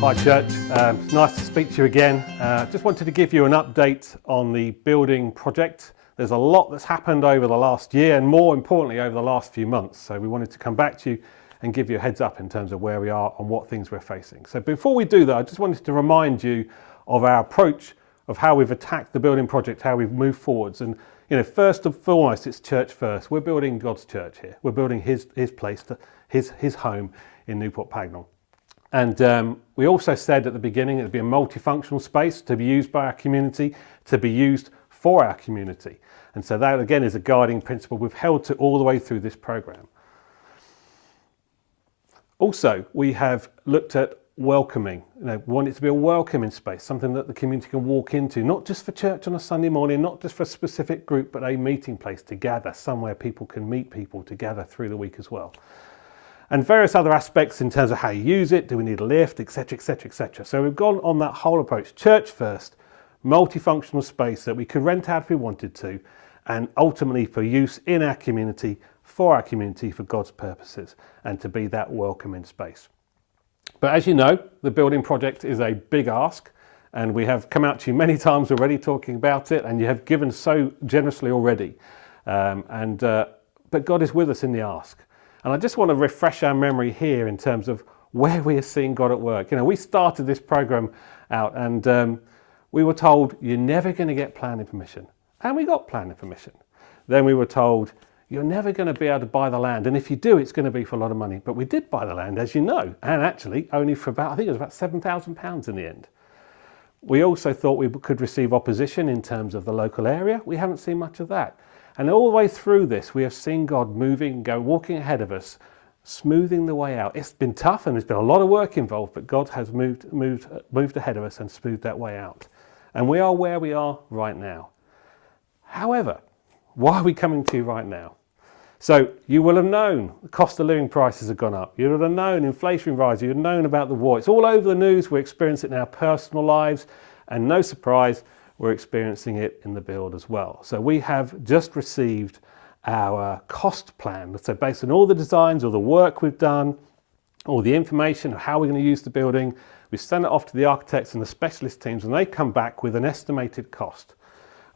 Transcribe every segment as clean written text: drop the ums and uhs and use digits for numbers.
Hi church, it's nice to speak to you again. Just wanted to give you an update on the building project. There's a lot that's happened over the last year and more importantly over the last few months. So we wanted to come back to you and give you a heads up in terms of where we are and what things we're facing. So before we do that, I just wanted to remind you of our approach of how we've attacked the building project, how we've moved forwards. And first and foremost, it's church first. We're building God's church here. We're building his place, his home in Newport Pagnell. And we also said at the beginning it'd be a multifunctional space to be used by our community, to be used for our community. And so that again is a guiding principle we've held to all the way through this program. Also, we have looked at welcoming. We want it to be a welcoming space, something that the community can walk into, not just for church on a Sunday morning, not just for a specific group, but a meeting place to gather, somewhere people can meet people together through the week as well. And various other aspects in terms of how you use it, do we need a lift, etc, etc, etc. So we've gone on that whole approach, church first, multifunctional space that we could rent out if we wanted to, and ultimately for use in our community, for God's purposes, and to be that welcoming space. But as you know, the building project is a big ask, and we have come out to you many times already talking about it, and you have given so generously already. But God is with us in the ask. And I just want to refresh our memory here in terms of where we are seeing God at work. We started this program out and we were told you're never going to get planning permission. And we got planning permission. Then we were told you're never going to be able to buy the land. And if you do, it's going to be for a lot of money. But we did buy the land, as you know, and actually only for about, I think it was about £7,000 in the end. We also thought we could receive opposition in terms of the local area. We haven't seen much of that. And all the way through this, we have seen God moving, walking ahead of us, smoothing the way out. It's been tough and there's been a lot of work involved, but God has moved ahead of us and smoothed that way out. And we are where we are right now. However, why are we coming to you right now? So you will have known the cost of living prices have gone up. You would have known inflation rise. You would have known about the war. It's all over the news. We experience it in our personal lives. And no surprise, we're experiencing it in the build as well. So we have just received our cost plan. So based on all the designs, all the work we've done, all the information of how we're going to use the building, we send it off to the architects and the specialist teams and they come back with an estimated cost.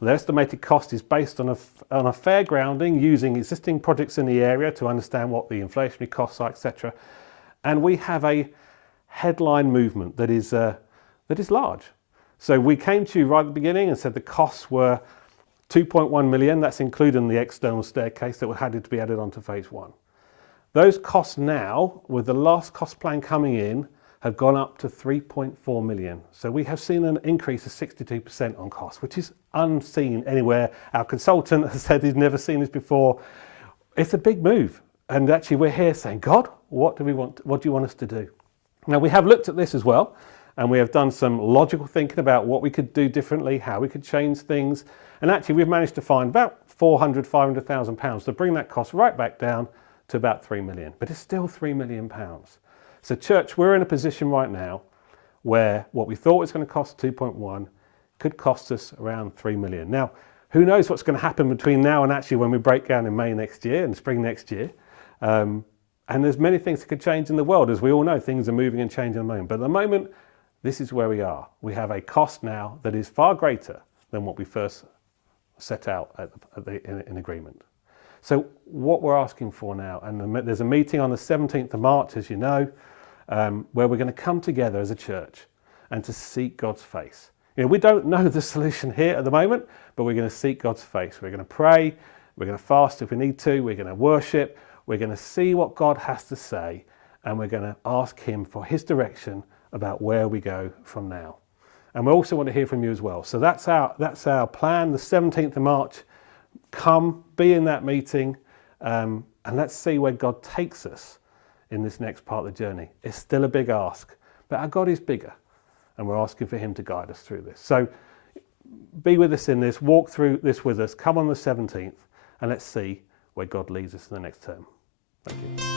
The estimated cost is based on a fair grounding using existing projects in the area to understand what the inflationary costs are, etc. And we have a headline movement that is large. So we came to you right at the beginning and said the costs were 2.1 million. That's including the external staircase that had to be added onto phase one. Those costs now, with the last cost plan coming in, have gone up to 3.4 million. So we have seen an increase of 62% on costs, which is unseen anywhere. Our consultant has said he's never seen this before. It's a big move. And actually we're here saying, God, what do you want us to do? Now we have looked at this as well. And we have done some logical thinking about what we could do differently, how we could change things. And actually we've managed to find about £500,000 to bring that cost right back down to about 3 million. But it's still £3 million. So church, we're in a position right now where what we thought was going to cost 2.1 could cost us around 3 million. Now, who knows what's going to happen between now and actually when we break down in May next year and spring next year. And there's many things that could change in the world. As we all know, things are moving and changing at the moment. But at the moment, this is where we are. We have a cost now that is far greater than what we first set out in agreement. So what we're asking for now, and there's a meeting on the 17th of March, as you know, where we're going to come together as a church and to seek God's face. We don't know the solution here at the moment, but we're going to seek God's face. We're going to pray, we're going to fast if we need to, we're going to worship, we're going to see what God has to say, and we're going to ask him for his direction about where we go from now. And we also want to hear from you as well. So that's our plan, the 17th of March. Come, be in that meeting, and let's see where God takes us in this next part of the journey. It's still a big ask, but our God is bigger, and we're asking for him to guide us through this. So be with us in this, walk through this with us, come on the 17th, and let's see where God leads us in the next term. Thank you.